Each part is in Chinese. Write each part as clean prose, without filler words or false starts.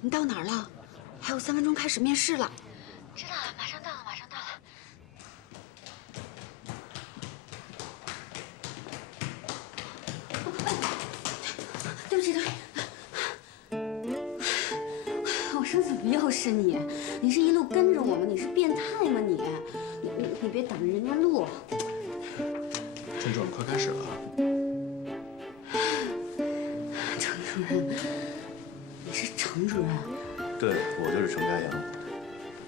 你到哪儿了？还有3分钟开始面试了。知道了，马上到了，马上到了。对不起，对不起。我说怎么又是你？你是一路跟着我吗？你是变态吗你？你别挡着人家路。陈主任，快开始了。程主任，你是程主任？对，我就是程家阳。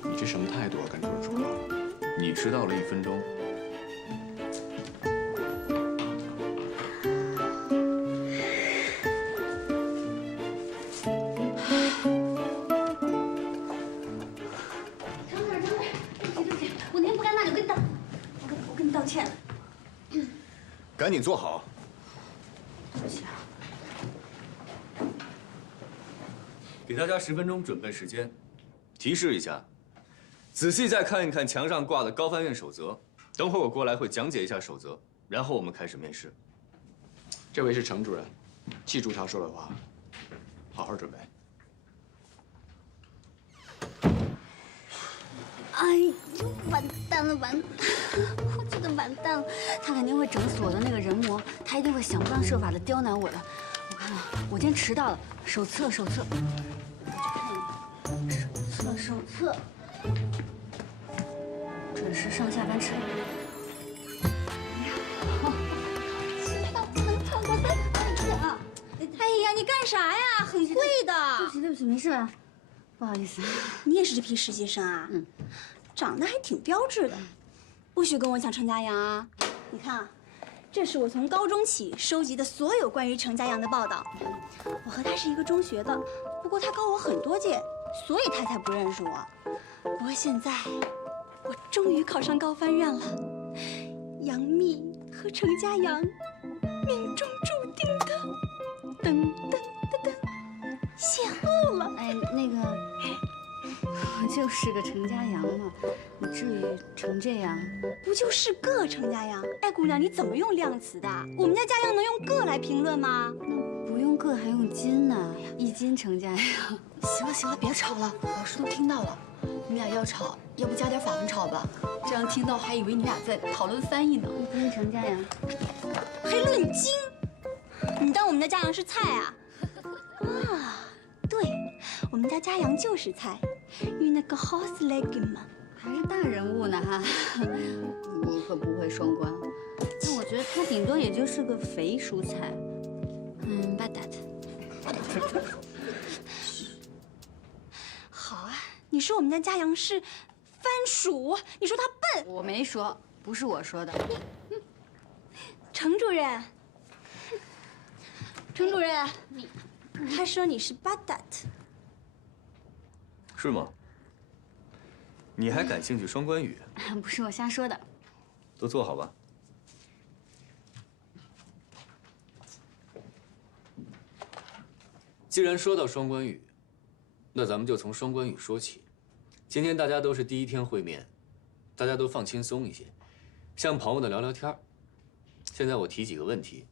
你这什么态度啊？跟主任说话。你迟到了1分钟。程主任，对不起，我那天不该骂你，我跟你道歉。赶紧坐好。对不起啊。给大家10分钟准备时间。提示一下，仔细再看一看墙上挂的高翻院守则。等会儿我过来会讲解一下守则，然后我们开始面试。这位是程主任，记住他说的话，好好准备。哎呦，完蛋了，完蛋！我觉得完蛋了，他肯定会整死我的那个人魔，他一定会想方设法的刁难我的。我看啊，我今天迟到了，手册，手册，准时上下班迟到。迟到不能超过3分钟。哎呀，你干啥呀？很贵的。对不起，没事吧？不好意思。你也是这批实习生啊？嗯，长得还挺标致的，不许跟我抢程家阳啊！你看啊，这是我从高中起收集的所有关于程家阳的报道。我和他是一个中学的，不过他高我很多届，所以他才不认识我。不过现在，我终于考上高翻院了，杨幂和程家阳命中注定的，噔噔噔噔，邂逅了。哎，那个，我就是个程家阳嘛，你至于成这样？不就是个程家阳？哎，姑娘，你怎么用量词的？我们家家阳能用个来评论吗？不用个还用斤呢，1斤程家阳。行了，别吵了，老师都听到了。你俩要吵，要不加点法文吵吧？这样听到还以为你俩在讨论翻译呢。1斤程家阳，还论斤？你当我们家家阳是菜啊？啊，对，我们家家阳就是菜，因为那个 horse leg 嘛。还是大人物呢哈。我可不会双关，那我觉得他顶多也就是个肥蔬菜。batat。好啊，你说我们家家阳是番薯，你说他笨。我没说，不是我说的。程主任，程主任，他说你是 batat。是吗？你还感兴趣双关语？不是我瞎说的。都坐好吧。既然说到双关语，那咱们就从双关语说起。今天大家都是第1天会面，大家都放轻松一些，像朋友的聊聊天儿。现在我提几个问题，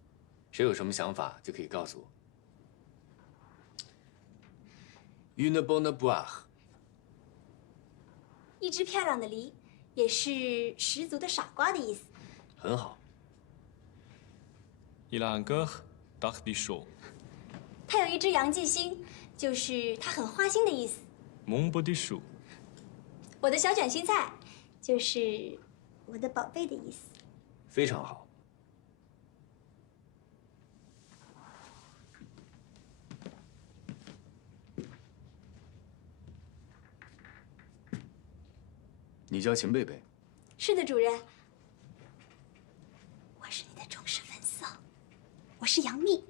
谁有什么想法就可以告诉我。Une bonne boire。一只漂亮的梨，也是十足的傻瓜的意思。很好。Il a un cœur d'artichaut。他有一只洋记心，就是他很花心的意思。Mon petit chou。我的小卷心菜，就是我的宝贝的意思。非常好。你叫秦贝贝？是的，主任。我是你的忠实粉丝哦。我是杨幂。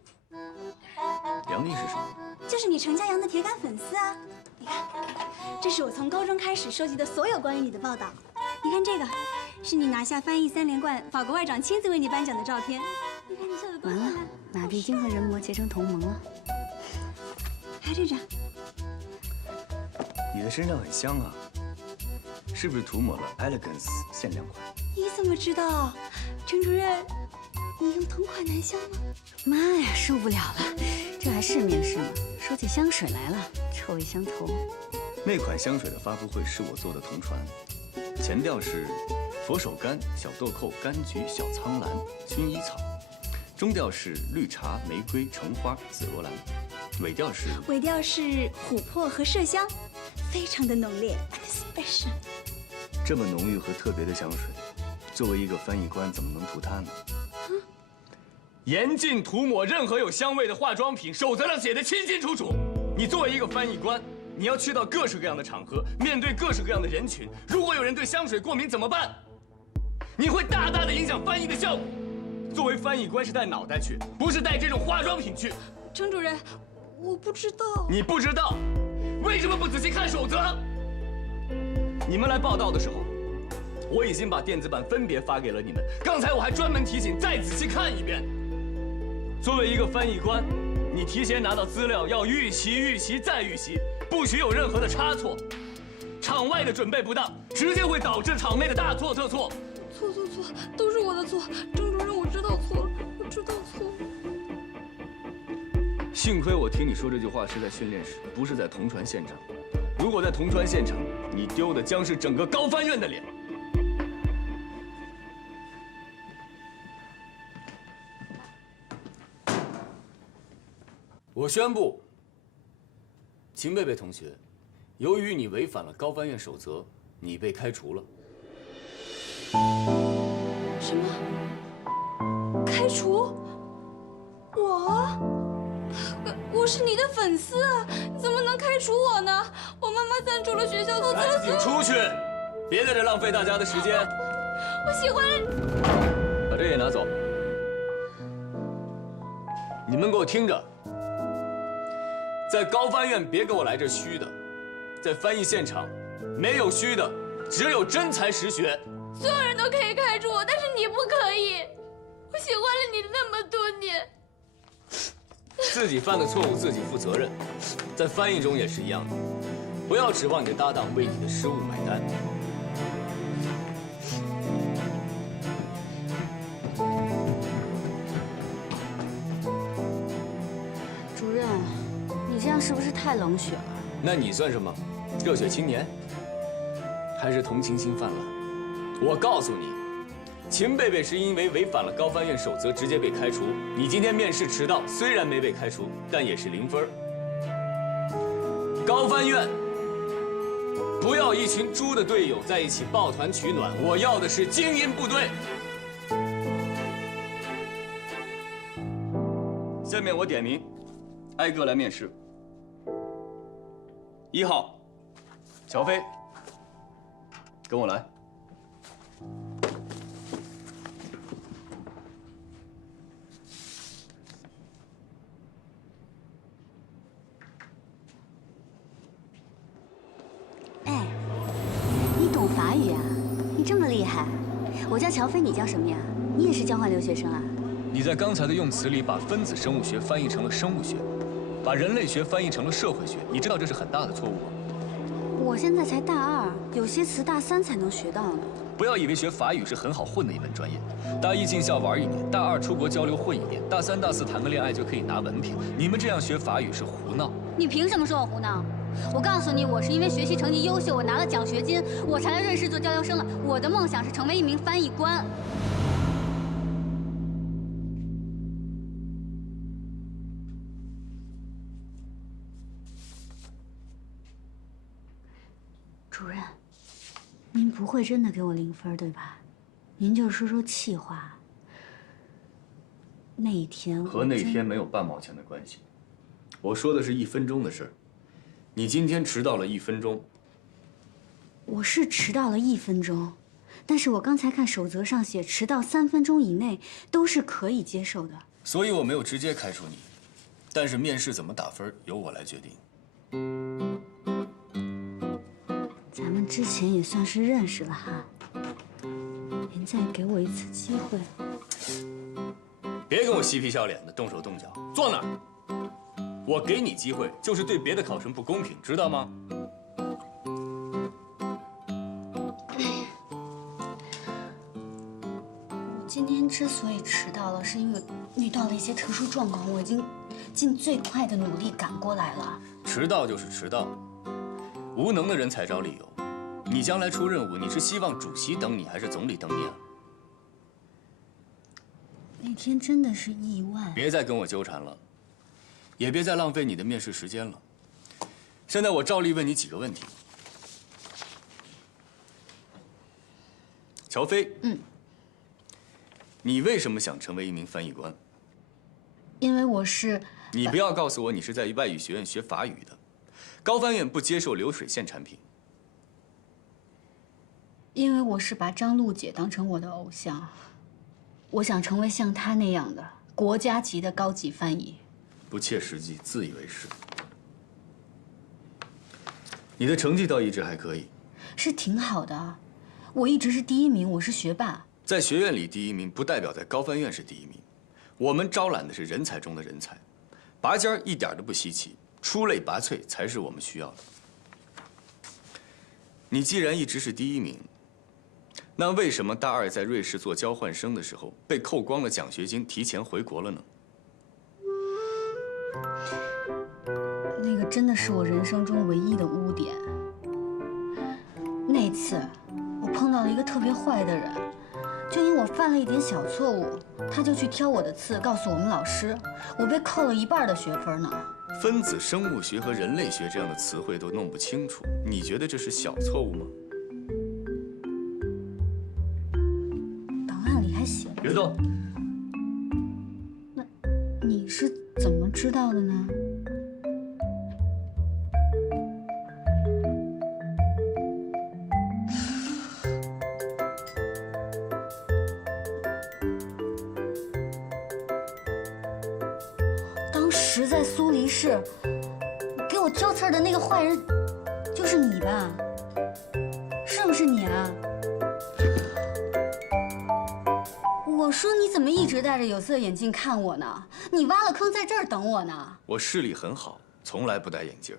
杨幂是什么？就是你程家阳的铁杆粉丝啊！你看，这是我从高中开始收集的所有关于你的报道。你看这个，是你拿下翻译3连冠，法国外长亲自为你颁奖的照片。你看你笑得多完了，马屁精和人魔结成同盟了。还有这张，你的身上很香啊，是不是涂抹了 Elegance 限量款？你怎么知道？程主任，你用同款男香吗？妈呀，受不了了，这还是面试吗？说起香水来了，臭味相投。那款香水的发布会是我做的同传，前调是佛手柑、小豆蔻、柑橘、小苍兰、薰衣草，中调是绿茶、玫瑰、橙花、紫罗兰，尾调是琥珀和麝香，非常的浓烈 ，special。这么浓郁和特别的香水，作为一个翻译官，怎么能涂它呢？严禁涂抹任何有香味的化妆品，守则上写的清清楚楚。你作为一个翻译官，你要去到各式各样的场合，面对各式各样的人群。如果有人对香水过敏怎么办？你会大大的影响翻译的效果。作为翻译官是带脑袋去，不是带这种化妆品去。程主任，我不知道。你不知道，为什么不仔细看守则？你们来报道的时候，我已经把电子版分别发给了你们。刚才我还专门提醒再仔细看一遍。作为一个翻译官，你提前拿到资料要预习再预习，不许有任何的差错。场外的准备不当，直接会导致场内的大错特错。错，都是我的错。程主任，我知道错了，我知道错了。幸亏我听你说这句话是在训练室，不是在同传现场。如果在同传现场，你丢的将是整个高翻院的脸。我宣布，秦贝贝同学，由于你违反了高翻院守则，你被开除了。什么？开除？我是你的粉丝啊，你怎么能开除我呢？我妈妈赞助了学校投资了赶紧出去，别在这浪费大家的时间。我喜欢。把这也拿走。你们给我听着，在高翻院别给我来这虚的，在翻译现场没有虚的，只有真才实学。所有人都可以开除我，但是你不可以。我喜欢了你那么多年。自己犯的错误自己负责任，在翻译中也是一样的，不要指望你的搭档为你的失误买单。主任，你这样是不是太冷血了？那你算什么？热血青年？还是同情心泛滥？我告诉你，秦贝贝是因为违反了高翻院守则直接被开除。你今天面试迟到，虽然没被开除，但也是0分。高翻院不要一群猪的队友在一起抱团取暖，我要的是精英部队。下面我点名，挨个来面试。1号，乔飞，跟我来。哎，你懂法语啊？你这么厉害。我叫乔飞，你叫什么呀？你也是交换留学生啊？你在刚才的用词里把分子生物学翻译成了生物学，把人类学翻译成了社会学，你知道这是很大的错误吗？我现在才大2，有些词大3才能学到呢。不要以为学法语是很好混的一门专业，大1进校玩1年，大2出国交流混1年，大3、大4谈个恋爱就可以拿文凭。你们这样学法语是胡闹。你凭什么说我胡闹？我告诉你，我是因为学习成绩优秀，我拿了奖学金，我才来瑞士做交流生了。我的梦想是成为一名翻译官。主任，您不会真的给我0分对吧？您就是说说气话。那一天和那天没有半毛钱的关系，我说的是1分钟的事儿。你今天迟到了1分钟。我是迟到了1分钟，但是我刚才看守则上写，迟到3分钟以内都是可以接受的。所以我没有直接开除你，但是面试怎么打分由我来决定。咱们之前也算是认识了哈，您再给我一次机会。别跟我嬉皮笑脸的，动手动脚，坐那儿。我给你机会，就是对别的考生不公平，知道吗？我今天之所以迟到了，是因为遇到了一些特殊状况，我已经尽最快的努力赶过来了。迟到就是迟到，无能的人才找理由。你将来出任务，你是希望主席等你，还是总理等你啊？那天真的是意外。别再跟我纠缠了，也别再浪费你的面试时间了。现在我照例问你几个问题。乔飞，你为什么想成为一名翻译官？因为我是……你不要告诉我你是在外语学院学法语的，高翻院不接受流水线产品。因为我是把张璐姐当成我的偶像，我想成为像她那样的国家级的高级翻译。不切实际，自以为是。你的成绩倒一直还可以，是挺好的，我一直是第一名，我是学霸。在学院里第一名，不代表在高翻院是第一名。我们招揽的是人才中的人才，拔尖一点都不稀奇，出类拔萃才是我们需要的。你既然一直是第一名，那为什么大二在瑞士做交换生的时候被扣光了奖学金，提前回国了呢？那个真的是我人生中唯一的污点。那次我碰到了一个特别坏的人，就因为我犯了一点小错误，他就去挑我的刺，告诉我们老师，我被扣了一半的学分呢。分子生物学和人类学这样的词汇都弄不清楚，你觉得这是小错误吗？档案里还写了。别动！那你是怎么知道的呢？当时在苏黎世给我挑刺儿的那个坏人，就是你吧？是不是你啊？我说你怎么一直戴着有色眼镜看我呢？你挖了坑在这儿等我呢。我视力很好，从来不戴眼镜，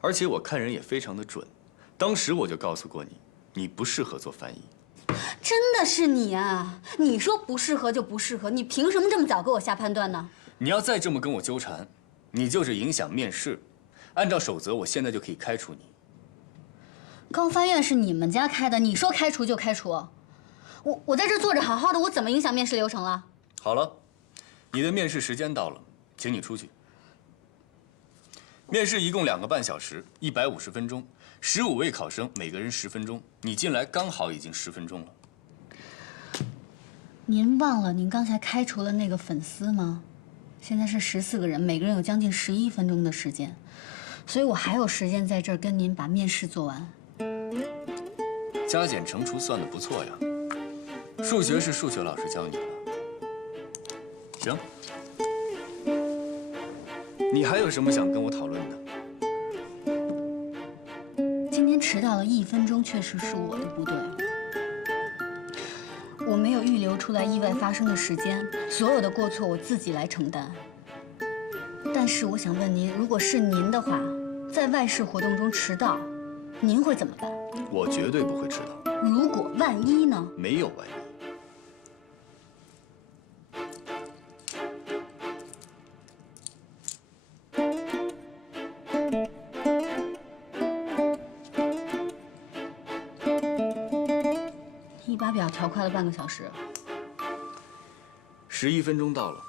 而且我看人也非常的准。当时我就告诉过你，你不适合做翻译。真的是你啊！你说不适合就不适合，你凭什么这么早给我下判断呢？你要再这么跟我纠缠，你就是影响面试。按照守则，我现在就可以开除你。高翻院是你们家开的，你说开除就开除。我在这坐着好好的，我怎么影响面试流程了？好了，你的面试时间到了，请你出去。面试一共2个半小时，150分钟，15位考生，每个人10分钟。你进来刚好已经10分钟了。您忘了您刚才开除了那个粉丝吗？现在是14个人，每个人有将近11分钟的时间，所以我还有时间在这儿跟您把面试做完。加减乘除算得不错呀，数学是数学老师教你的。行，你还有什么想跟我讨论的？今天迟到了1分钟，确实是我的不对。我没有预留出来意外发生的时间，所有的过错我自己来承担。但是我想问您，如果是您的话，在外事活动中迟到，您会怎么办？我绝对不会迟到。如果万一呢？没有万一。你把表调快了半个小时。11分钟到了，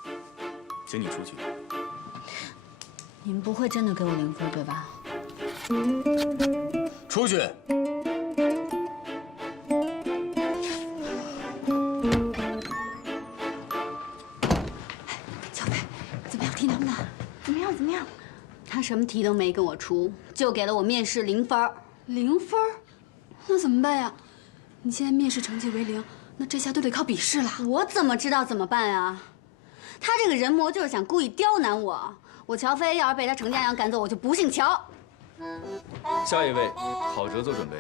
请你出去。你们不会真的给我0分，对吧？出去。小飞，怎么样？题难不难？怎么样？怎么样？他什么题都没跟我出，就给了我面试0分。0分？那怎么办呀？你现在面试成绩为0，那这下都得靠笔试了。我怎么知道怎么办啊？他这个人魔就是想故意刁难我。我乔飞要是被他程家阳赶走，我就不姓乔。下一位，郝哲做准备。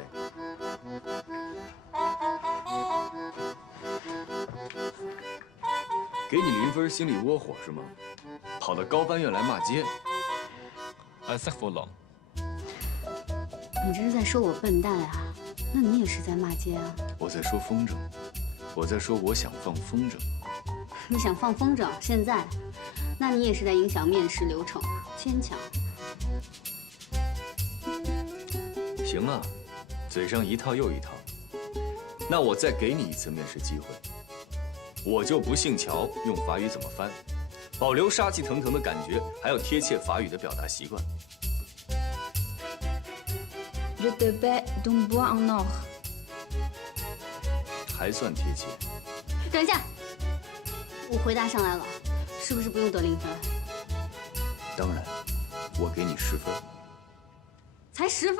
给你0分，心里窝火是吗？跑到高翻院来骂街。Un cerf volant。你这是在说我笨蛋啊？那你也是在骂街啊？我在说风筝，我在说我想放风筝。你想放风筝？现在？那你也是在影响面试流程，牵强。行啊，嘴上一套又一套。那我再给你一次面试机会，我就不信乔用法语怎么翻，保留杀气腾腾的感觉，还有贴切法语的表达习惯。Je te paie d'un bois en or。还算贴切。等一下，我回答上来了，是不是不用得0分？当然，我给你10分。才10分？